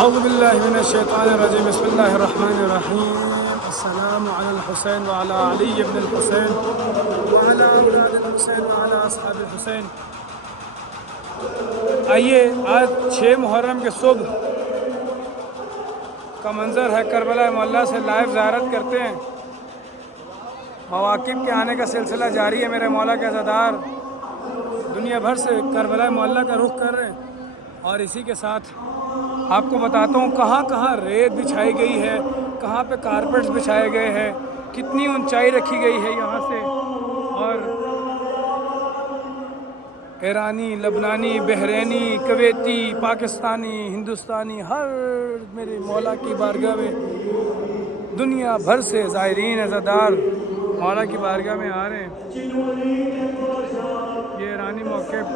اعوذ باللہ من الشیطان الرجیم بسم اللہ الرحمن الرحیم السلام علی الحسین وعلی علی ابن الحسین وعلی اولاد الحسین وعلی اصحاب الحسین۔ آئیے آج 6 محرم کے صبح کا منظر ہے، کربلا معلیٰ سے لائیو زیارت کرتے ہیں۔ مواقب کے آنے کا سلسلہ جاری ہے، میرے مولا کے عزادار دنیا بھر سے کربلا معلیٰ کا رخ کر رہے ہیں، اور اسی کے ساتھ آپ کو بتاتا ہوں کہاں کہاں ریت بچھائی گئی ہے، کہاں پہ کارپیٹس بچھائے گئے ہیں، کتنی اونچائی رکھی گئی ہے یہاں سے، اور ایرانی، لبنانی، بحرینی، کویتی، پاکستانی، ہندوستانی، ہر میرے مولا کی بارگاہ میں دنیا بھر سے زائرین عزادار مولا کی بارگاہ میں آ رہے ہیں۔ یہ ایرانی موقف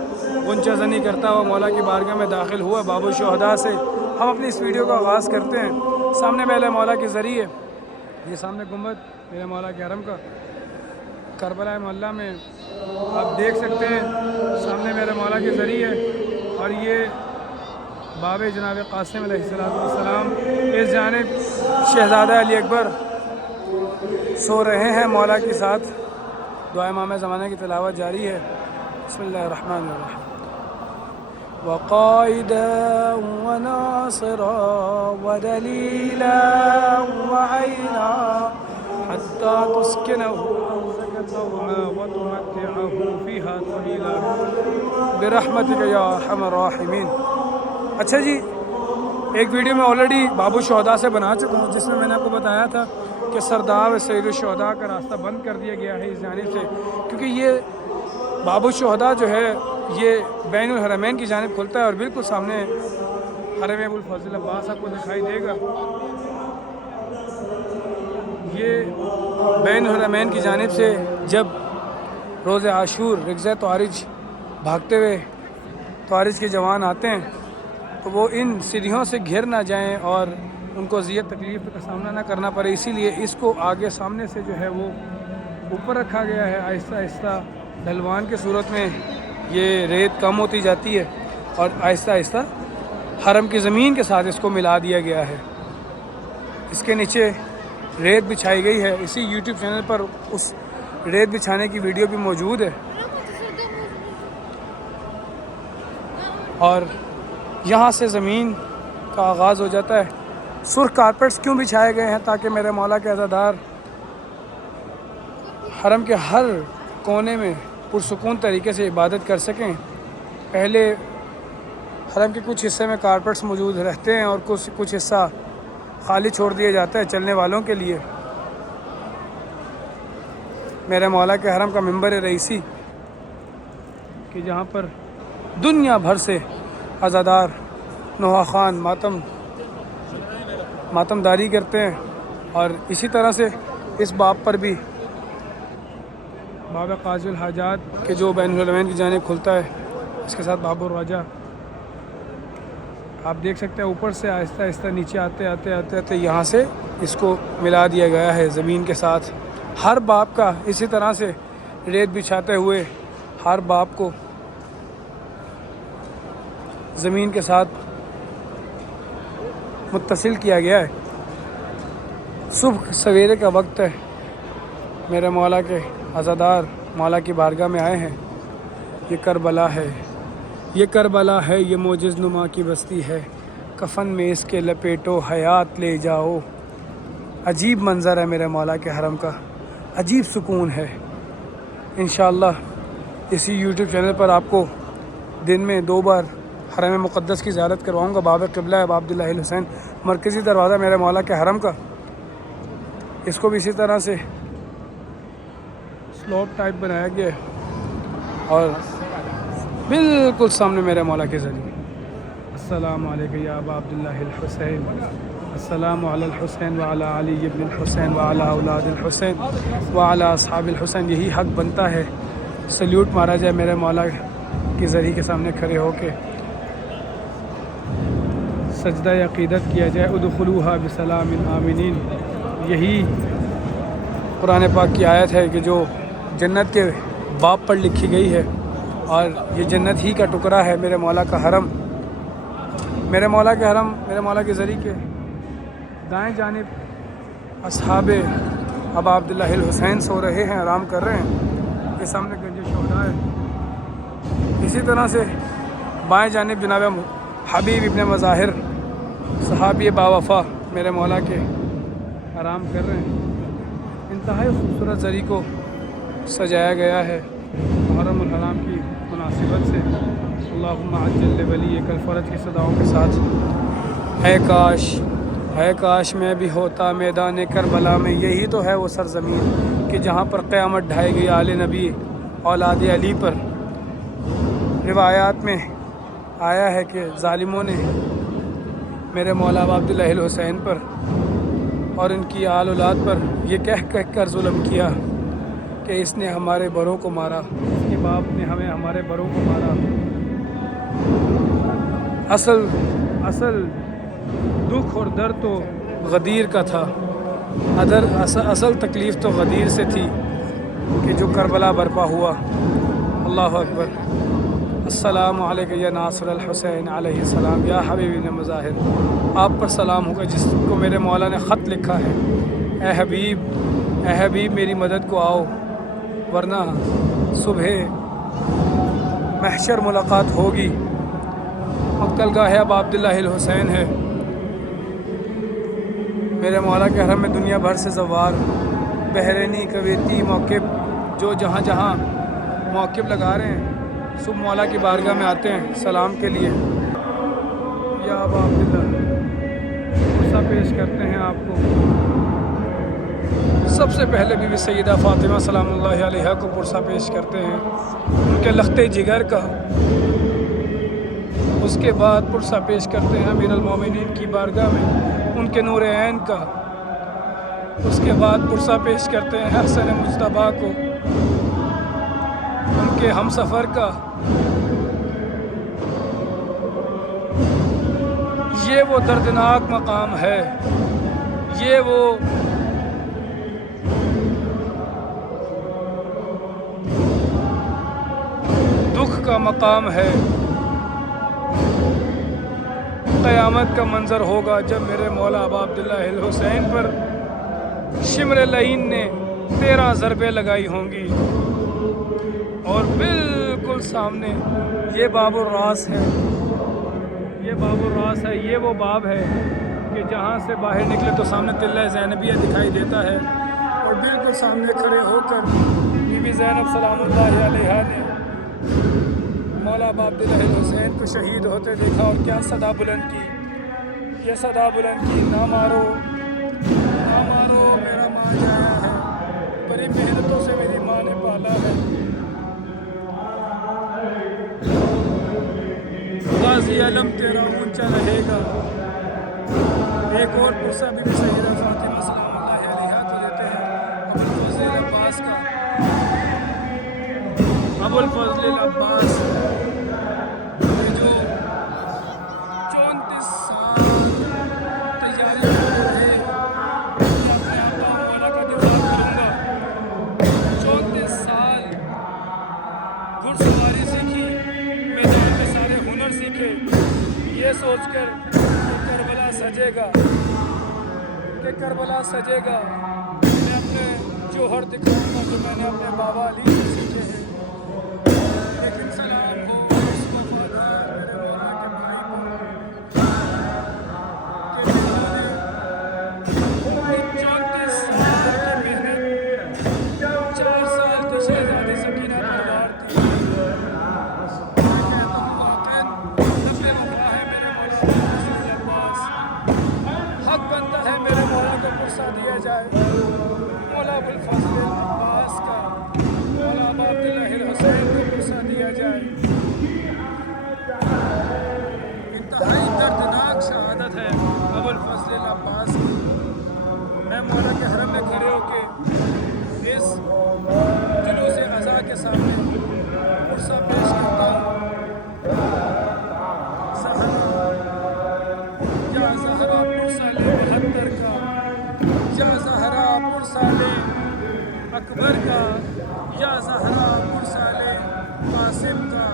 غنچہ زنی کرتا ہوا مولا کی بارگاہ میں داخل ہوا باب الشہداء سے۔ ہم اپنی اس ویڈیو کا آغاز کرتے ہیں۔ سامنے میرے مولا کے ذریعے یہ سامنے گنبد میرے مولا کے حرم کا کربلا معلیٰ میں آپ دیکھ سکتے ہیں، سامنے میرے مولا کے ذریعے، اور یہ باب جناب قاسم علیہ السلام، اس جانب شہزادہ علی اکبر سو رہے ہیں مولا کے ساتھ۔ دعا امام زمانہ کی تلاوت جاری ہے۔ بسم اللہ الرحمن الرحیم۔ وقائدا وناصرا ودلیلا وعینا حتی تسکنہ ارضک طوعا وتمتعہ فیہا طویلا برحمتک یا ارحم الراحمین۔ اچھا جی، ایک ویڈیو میں آلریڈی باب الشہداء سے بنا چکا ہوں، جس میں میں نے آپ کو بتایا تھا کہ سرداب سید الشہداء کا راستہ بند کر دیا گیا ہے اس جانب سے، کیونکہ یہ باب الشہداء جو ہے یہ بین الحرمین کی جانب کھلتا ہے، اور بالکل سامنے حرم ابو الفضل عباس آپ کو دکھائی دے گا۔ یہ بین الحرمین کی جانب سے جب روز عاشور رکزہ توارج بھاگتے ہوئے توارج کے جوان آتے ہیں تو وہ ان سیڑھیوں سے گھر نہ جائیں اور ان کو اذیت تکلیف کا سامنا نہ کرنا پڑے، اسی لیے اس کو آگے سامنے سے جو ہے وہ اوپر رکھا گیا ہے۔ آہستہ آہستہ ڈھلوان کے صورت میں یہ ریت کم ہوتی جاتی ہے، اور آہستہ آہستہ حرم کی زمین کے ساتھ اس کو ملا دیا گیا ہے۔ اس کے نیچے ریت بچھائی گئی ہے، اسی یوٹیوب چینل پر اس ریت بچھانے کی ویڈیو بھی موجود ہے، اور یہاں سے زمین کا آغاز ہو جاتا ہے۔ سرخ کارپیٹس کیوں بچھائے گئے ہیں؟ تاکہ میرے مولا کے عزادار حرم کے ہر کونے میں پرسکون طریقے سے عبادت کر سکیں۔ پہلے حرم کے کچھ حصے میں کارپیٹس موجود رہتے ہیں اور کچھ حصہ خالی چھوڑ دیا جاتا ہے چلنے والوں کے لیے۔ میرے مولا کے حرم کا ممبر رئیسی کہ جہاں پر دنیا بھر سے عزادار نواخوان ماتم داری کرتے ہیں، اور اسی طرح سے اس باب پر بھی باب قاضی الحاجات کے جو بین الحرمین کی جانب کھلتا ہے، اس کے ساتھ باب الرجا آپ دیکھ سکتے ہیں۔ اوپر سے آہستہ آہستہ نیچے آتے یہاں سے اس کو ملا دیا گیا ہے زمین کے ساتھ۔ ہر باب کا اسی طرح سے ریت بچھاتے ہوئے ہر باب کو زمین کے ساتھ متصل کیا گیا ہے۔ صبح سویرے کا وقت ہے، میرے مولا کے عزادار مولا کی بارگاہ میں آئے ہیں۔ یہ کربلا ہے، یہ کربلا ہے، یہ معجز نما کی بستی ہے، کفن میں اس کے لپیٹو حیات لے جاؤ۔ عجیب منظر ہے میرے مولا کے حرم کا، عجیب سکون ہے۔ انشاءاللہ اسی یوٹیوب چینل پر آپ کو دن میں 2 بار حرم مقدس کی زیارت کرواؤں گا۔ باب قبلہ ہے، باب عبداللہ الحسین، مرکزی دروازہ میرے مولا کے حرم کا، اس کو بھی اسی طرح سے سلوپ ٹائپ بنایا گیا ہے، اور بالکل سامنے میرے مولا کے ذریعے السلام علیکم یا ابا عبداللہ الحسین، السلام علی الحسین وعلی علی ابن الحسین وعلی اولاد الحسین وعلی اصحاب الحسین۔ یہی حق بنتا ہے سلیوٹ مارا جائے میرے مولا کے ذریعے کے سامنے کھڑے ہو کے، سجدہ عقیدت کیا جائے، ادخلوها بسلام آمنین۔ یہی قرآن پاک کی آیت ہے کہ جو جنت کے باب پر لکھی گئی ہے، اور یہ جنت ہی کا ٹکڑا ہے میرے مولا کا حرم۔ میرے مولا کے حرم، میرے مولا کے ذریعے کے دائیں جانب اصحاب ابا عبداللہ الحسین سو رہے ہیں، آرام کر رہے ہیں، یہ سامنے گنج شہداء ہے۔ اسی طرح سے بائیں جانب جناب حبیب ابن مظاہر صحابی باوفا میرے مولا کے آرام کر رہے ہیں۔ انتہائی خوبصورت ذریعے کو سجایا گیا ہے محرم الحرام کی مناسبت سے۔ اللہم عجل لولیک الفرج کی صداؤں کے ساتھ ہے کاش میں بھی ہوتا میدان کربلا میں، یہی تو ہے وہ سرزمین کہ جہاں پر قیامت ڈھائی گئی آل نبی اولاد علی پر۔ روایات میں آیا ہے کہ ظالموں نے میرے مولا ابا عبداللہ الحسین پر اور ان کی آل اولاد پر یہ کہہ کر ظلم کیا کہ اس نے ہمارے بڑوں کو مارا، اس کے باپ نے ہمارے بڑوں کو مارا۔ اصل دکھ اور درد تو غدیر کا تھا، اصل تکلیف تو غدیر سے تھی کہ جو کربلا برپا ہوا۔ اللہ اکبر۔ السلام علیکم یا ناصر الحسین علیہ السلام یا حبیب ابن مظاہر، آپ پر سلام ہوگا جس کو میرے مولا نے خط لکھا ہے، اے حبیب میری مدد کو آؤ، ورنہ صبح محشر ملاقات ہوگی۔ مقتل گاہ ابا عبداللہ الحسین ہے۔ میرے مولا کے حرم میں دنیا بھر سے زوار، بحرینی، کویتی، موقف جو جہاں موقف لگا رہے ہیں، صبح مولا کی بارگاہ میں آتے ہیں سلام کے لیے۔ یا ابا عبداللہ غصہ پیش کرتے ہیں آپ کو۔ سب سے پہلے بی بی سیدہ فاطمہ سلام اللہ علیہا کو پرسہ پیش کرتے ہیں، ان کے لخت جگر کا۔ اس کے بعد پرسہ پیش کرتے ہیں امیر المومنین کی بارگاہ میں ان کے نور عین کا۔ اس کے بعد پرسہ پیش کرتے ہیں حسن مجتبیٰ کو، ان کے ہم سفر کا۔ یہ وہ دردناک مقام ہے، یہ وہ دکھ کا مقام ہے۔ قیامت کا منظر ہوگا جب میرے مولا ابا عبداللہ الحسین پر شمر لعین نے 13 ضربیں لگائی ہوں گی، اور بالکل سامنے یہ باب الراس ہے، یہ وہ باب ہے کہ جہاں سے باہر نکلے تو سامنے تلہ زینبیہ دکھائی دیتا ہے، اور بالکل سامنے کھڑے ہو کر بی بی زینب سلام اللہ علیہا نے مولا ابا عبداللہ الحسین کو شہید ہوتے دیکھا، اور کیا صدا بلند کی، یہ صدا بلند کی، نہ مارو میرا ماں جایا ہے، بڑی محنتوں سے میری ماں نے پالا ہے۔ غازی علم تیرا اونچا رہے گا۔ ایک اور پرسہ بی بی سیدہ فاطمہ سلام اللہ علیہا کو دیتے ہیں ابوالفضل عباس کا۔ ابوالفضل عباس جو 34 سال تیاری کرتے رہے کہ اپنے آقا مولا کا دفاع کروں گا، 34 سال گھڑ سواری سیکھی، میدان میں سارے ہنر سیکھے، یہ سوچ کر کہ کربلا سجے گا، میں اپنے جوہر دکھاؤں گا جو میں نے اپنے بابا علی سے سیکھے ہیں۔ لیکن سلام ہو اس وفادار میرے مولا کے بھائی پر کہ جنہوں نے 34 سال کی محنت، 4 سال کی شہزادی سکینہ پروار تھی۔ میں کہتا ہوں واقعاً رب وفا ہے میرے مولا ابوالفضل عباس، حق بنتا ہے میرے مولا کو پرسہ دیا جائے، مولا ابوالفضل عباس کا، مولا ابا عبداللہ الحسین کو پرسہ دیا جائے۔ انتہائی دردناک شہادت ہے ابوالفضل عباس کی۔ میں مولا کے حرم میں کھڑے ہو کے اس جلوس عزا کے سامنے پرسہ پیش کرتا ہوں۔ یا زہرا پرسہ لے 72 کا، یا زہرا پرسہ لے اکبر کا، یا زہرا پرسہ لے قاسم کا،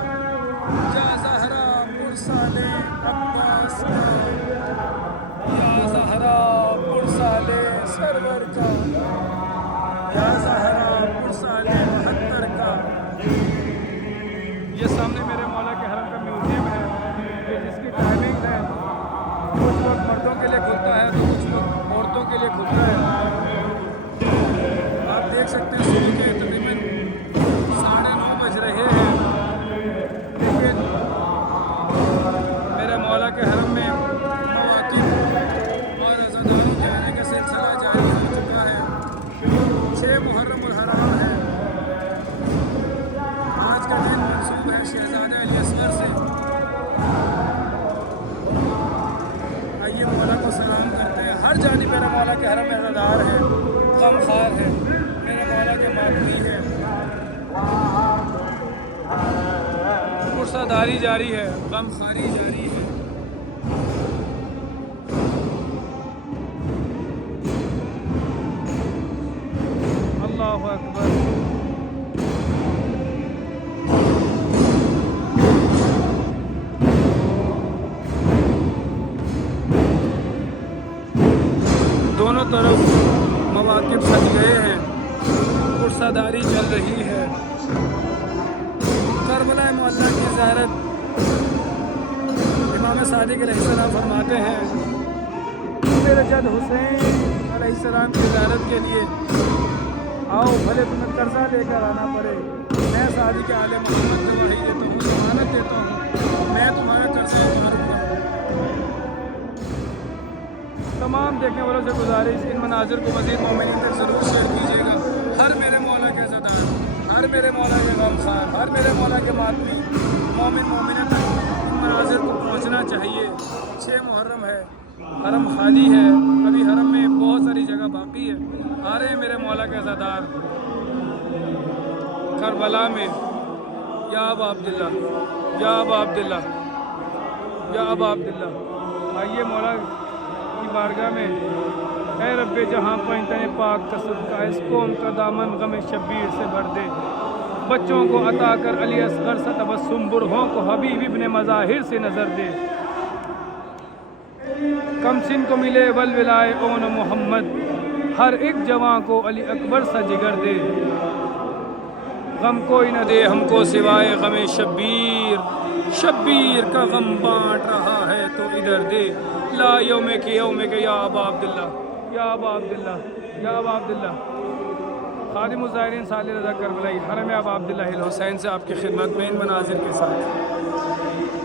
یا زہرا پرسہ لے عباس یہ سامنے میرے مولا کے حرم کا میوزیم ہے کہ جس کی ٹائمنگ ہے کچھ وقت مردوں کے لیے کھلتا ہے تو کچھ وقت عورتوں کے لیے کھلتا ہے. آپ دیکھ سکتے ہیں صبح کے تقریباً 9:30 بج رہے ہیں، لیکن میرے مولا کے حرم میں مواقع اور عزاداروں کے آنے کا سلسلہ جاری ہو چکا ہے. 6 محرم الحرام ہے. آج کا دن منسوب ہے شہزادہ علی اصغر سے. آئیے مولا کو سلام کرتے ہیں. ہر جانب میرے مولا کے حرم میں عزادار ہے، غمخوار ہے، میرے مولا کے ماتمی ہے. پرسہ داری جاری ہے، غمخواری جاری ہے. اللہ اکبر. دونوں طرف مواقف سج گئے ہیں، پرسہ داری چل رہی ہے. کربلا معلیٰ کی زیارت امام صادق علیہ السلام فرماتے ہیں میرے جد حسین علیہ السلام کی زیارت کے لیے آؤ، بھلے تمہیں قرضہ لے کر آنا پڑے. میں صادق آل محمد گواہی دیتا ہوں، ضمانت دیتا ہوں، میں تمہارا قرضہ اتاروں گا. تمام دیکھنے والوں سے گزارش ان مناظر کو مزید مومنین تک ضرور شیئر کیجیے گا. ہر میرے مولا کے عزادار، ہر میرے مولا کے غمخوار، ہر میرے مولا کے ماتمی مومن مومنہ تک ان مناظر کو پہنچنا چاہیے. 6 محرم ہے، حرم خالی ہے، ابھی حرم میں بہت ساری جگہ باقی ہے. آ رہے ہیں میرے مولا کے عزادار کربلا میں. یا ابا عبداللہ، یا ابا عبداللہ، یا ابا عبداللہ. آئیے مولا کی بارگاہ میں. اے رب جہاں پہنچتے پاک کا صدقہ اس قوم کا دامن غم شبیر سے بھر دے. بچوں کو عطا کر علی اصغر سے تبسم، برہوں کو حبیب ابن مظاہر سے نظر دے. کم سن کو ملے ولولائے اون محمد، ہر ایک جوان کو علی اکبر سا جگر دے. غم کوئی نہ دے ہم کو سوائے غم شبیر، شبیر کا غم بانٹ رہا ہے تو ادھر دے. لا یوم کے یا ابا عبداللہ، یا ابا عبداللہ، یا ابا عبداللہ. خادم الزائرین صالح رضا کربلائی حرم ابا عبداللہ الحسین سے آپ کی خدمت میں ان مناظر کے ساتھ.